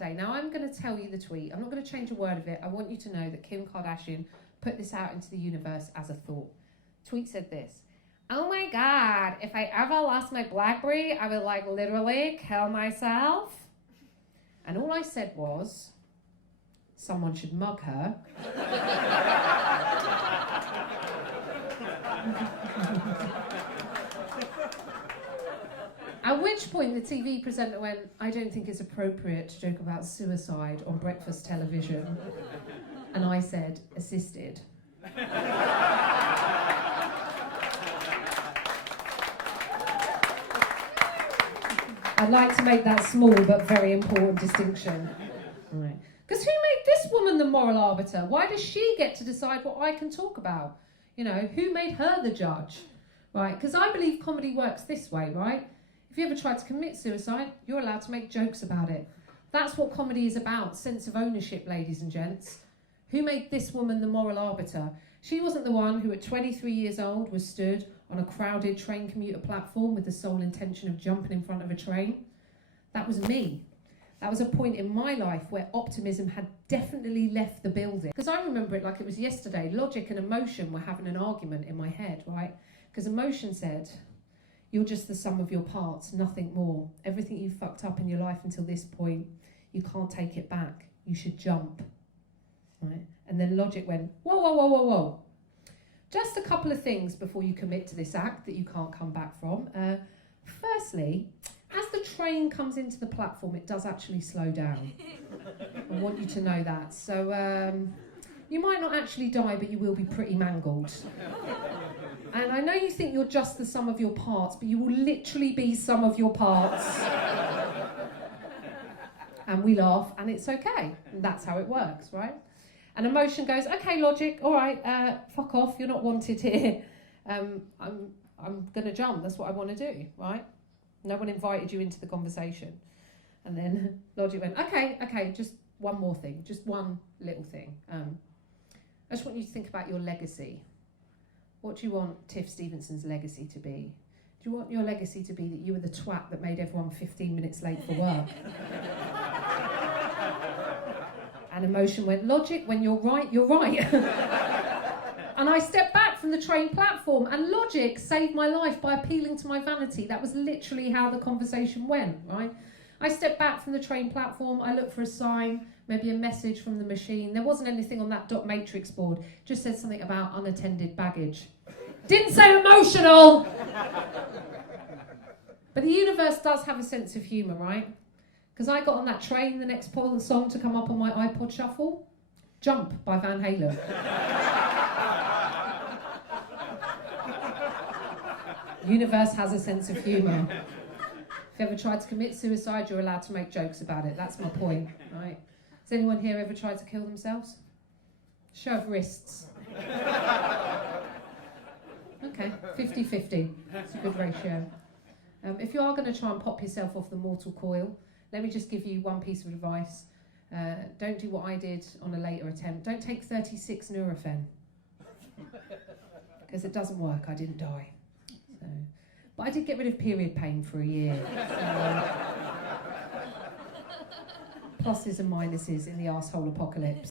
Now I'm going to tell you the tweet. I'm not going to change a word of it. I want you to know that Kim Kardashian put this out into the universe as a thought. Tweet said this: "Oh my God, if I ever lost my BlackBerry, I would like literally kill myself." And all I said was, someone should mug her. At which point the TV presenter went, "I don't think it's appropriate to joke about suicide on breakfast television." And I said, "Assisted." I'd like to make that small but very important distinction. Right. Because who made this woman the moral arbiter? Why does she get to decide what I can talk about? You know, who made her the judge? Right? Because I believe comedy works this way, right? If you ever tried to commit suicide, you're allowed to make jokes about it. That's what comedy is about, sense of ownership, ladies and gents. Who made this woman the moral arbiter? She wasn't the one who at 23 years old was stood on a crowded train commuter platform with the sole intention of jumping in front of a train. That was me. That was a point in my life where optimism had definitely left the building. Because I remember it like it was yesterday. Logic and emotion were having an argument in my head, right? Because emotion said, "You're just the sum of your parts, nothing more. Everything you fucked up in your life until this point, you can't take it back. You should jump." Right? And then logic went, "Whoa, whoa, whoa, whoa, whoa. Just a couple of things before you commit to this act that you can't come back from. Firstly, as the train comes into the platform, it does actually slow down. I want you to know that. So you might not actually die, but you will be pretty mangled. And I know you think you're just the sum of your parts, but you will literally be some of your parts." And we laugh, and it's okay. And that's how it works, right? And emotion goes, "Okay, logic, all right, fuck off, you're not wanted here. I'm going to jump, that's what I want to do, right? No one invited you into the conversation." And then logic went, okay, just one more thing, just one little thing. I just want you to think about your legacy. What do you want Tiff Stevenson's legacy to be? Do you want your legacy to be that you were the twat that made everyone 15 minutes late for work?" And emotion went, "Logic, when you're right, you're right." And I stepped back from the train platform, and logic saved my life by appealing to my vanity. That was literally how the conversation went, right? I stepped back from the train platform, I looked for a sign, maybe a message from the machine. There wasn't anything on that dot matrix board, just said something about unattended baggage. Didn't say emotional! But the universe does have a sense of humour, right? Because I got on that train, the next song to come up on my iPod shuffle, "Jump" by Van Halen. Universe has a sense of humour. If you ever tried to commit suicide, you're allowed to make jokes about it. That's my point, right? Has anyone here ever tried to kill themselves? Show of wrists. Okay, 50-50. It's a good ratio. If you are going to try and pop yourself off the mortal coil, let me just give you one piece of advice. Don't do what I did on a later attempt. Don't take 36 Nurofen. Because it doesn't work. I didn't die. So. But I did get rid of period pain for a year. So, pluses and minuses in the arsehole apocalypse.